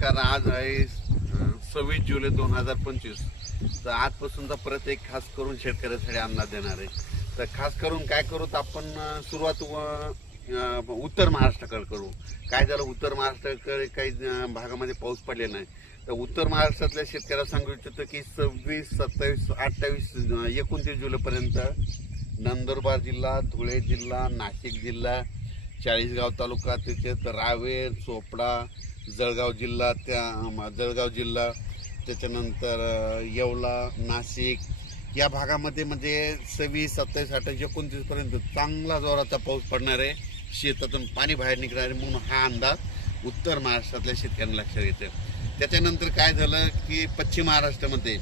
नमस्कार आज आहे सव्वीस जुलै दोन हजार पंचवीस. तर आजपासूनचा परत एक खास करून शेतकऱ्यासाठी अंदाज देणार आहे. तर खास करून काय करू तर आपण सुरुवात व- उत्तर महाराष्ट्राकडे करू. काय झालं उत्तर महाराष्ट्राकडे काही भागामध्ये पाऊस पडलेला नाही. तर उत्तर महाराष्ट्रातल्या शेतकऱ्याला सांगू इच्छितो की सव्वीस सत्तावीस अठ्ठावीस एकोणतीस जुलैपर्यंत नंदुरबार जिल्हा धुळे जिल्हा नाशिक जिल्हा चाळीसगाव तालुका त्याच्यात रावेर चोपडा जळगाव जिल्हा त्या जळगाव जिल्हा त्याच्यानंतर येवला नाशिक या भागामध्ये म्हणजे सव्वीस सत्तावीस अठ्ठावीस एकोणतीसपर्यंत चांगला जोराचा पाऊस पडणार आहे. शेतातून पाणी बाहेर निघणार आहे म्हणून हा अंदाज उत्तर महाराष्ट्रातल्या शेतकऱ्यांना लक्षात येतो त्याच्यानंतर काय झालं की पश्चिम महाराष्ट्रामध्ये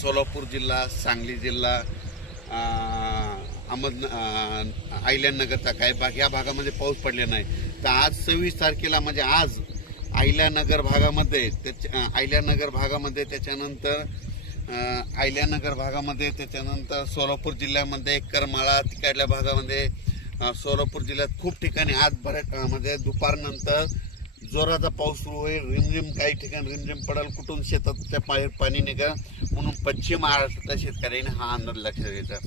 सोलापूर जिल्हा सांगली जिल्हा अहमद आयल्यानगरचा काय भाग या भागामध्ये पाऊस पडलेला नाही. तर आज सव्वीस तारखेला म्हणजे आज आयल्यानगर भागामध्ये त्याच्या आयल्यानगर भागामध्ये त्याच्यानंतर अं, आयल्यानगर भागामध्ये त्याच्यानंतर सोलापूर जिल्ह्यामध्ये करमाळा तिकडल्या भागामध्ये सोलापूर जिल्ह्यात खूप ठिकाणी आज बऱ्याच म्हणजे दुपारनंतर जोराचा पाऊस सुरू होईल. रिमझिम काही ठिकाणी रिमझिम पडेल कुठून शेताच्या बाहेर पाणी निघा म्हणून पश्चिम महाराष्ट्रातल्या शेतकऱ्यांनी हा अंदाज लक्षात घ्यायचा.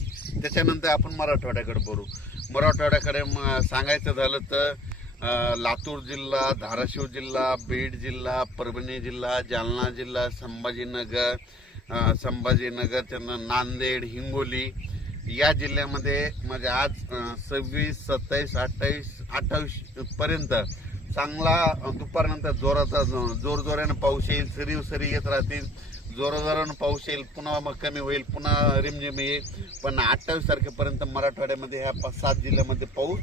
त्याच्यानंतर आपण मराठवाड्याकडे बोलू. मराठवाड्याकडे म- सांगायचं झालं तर लातूर जिल्हा धाराशिव जिल्हा बीड जिल्हा परभणी जिल्हा जालना जिल्हा संभाजीनगर संभाजीनगर त्यांना नांदेड हिंगोली या जिल्ह्यामध्ये म्हणजे आज सव्वीस सत्तावीस अठ्ठावीस अठ्ठावीस पर्यंत चांगला दुपारनंतर जोराचा जो- पाऊस येईल सरीव सरी येत राहतील. जोरजोरानं पाऊस येईल पुन्हा मग कमी होईल पुन्हा रिमझिम येईल. पण अठ्ठावीस तारखेपर्यंत मराठवाड्यामध्ये ह्या पाच सात जिल्ह्यामध्ये पाऊस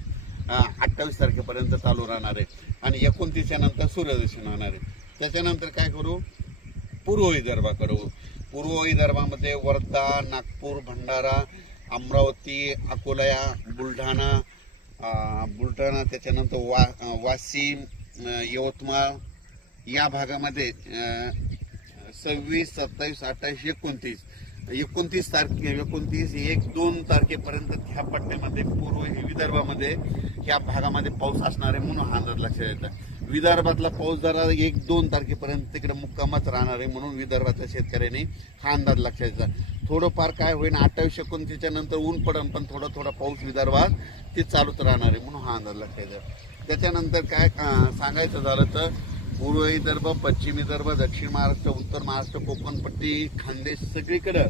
अठ्ठावीस तारखेपर्यंत चालू राहणार आहे. आणि एकोणतीसच्या नंतर सूर्यदर्शन होणार आहे. त्याच्यानंतर काय करू? पूर्व विदर्भाकडे करू. पूर्व विदर्भामध्ये वर्धा नागपूर भंडारा अमरावती अकोला बुलढाणा बुलढाणा त्याच्यानंतर वा वाशिम यवतमाळ या भागामध्ये सव्वीस सत्तावीस अठ्ठावीस एकोणतीस. एकोणतीस तारखे एकोणतीस एक दोन तारखेपर्यंत ह्या पट्ट्यामध्ये पूर्व विदर्भामध्ये ह्या भागामध्ये पाऊस असणार आहे म्हणून हा अंदाज लक्षात येतात विदर्भातला पाऊस जरा एक दोन तारखेपर्यंत तिकडे मुक्कामच राहणार आहे म्हणून विदर्भातल्या शेतकऱ्यांनी हा अंदाज लक्षात थोडंफार काय होईल अठ्ठावीस एकोणतीसच्या नंतर ऊन पडन पण थोडा थोडा पाऊस विदर्भात ते चालूच राहणार आहे म्हणून हा अंदाज लक्षात त्याच्यानंतर काय सांगायचं झालं तर पूर्व विदर्भ पश्चिम विदर्भ दक्षिण महाराष्ट्र उत्तर महाराष्ट्र कोकणपट्टी खानदेश सगळीकडं.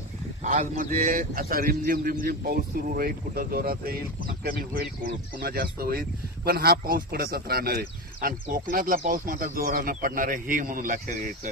आज म्हणजे असा रिमझिम रिमझिम पाऊस सुरू होईल कुठं जोरात येईल पुन्हा कमी होईल कु- पुन्हा जास्त होईल पण हा पाऊस पडतच राहणार आहे. आणि कोकणातला पाऊस मात्र जोरानं पडणार आहे हे म्हणून लक्षात घ्यायचं.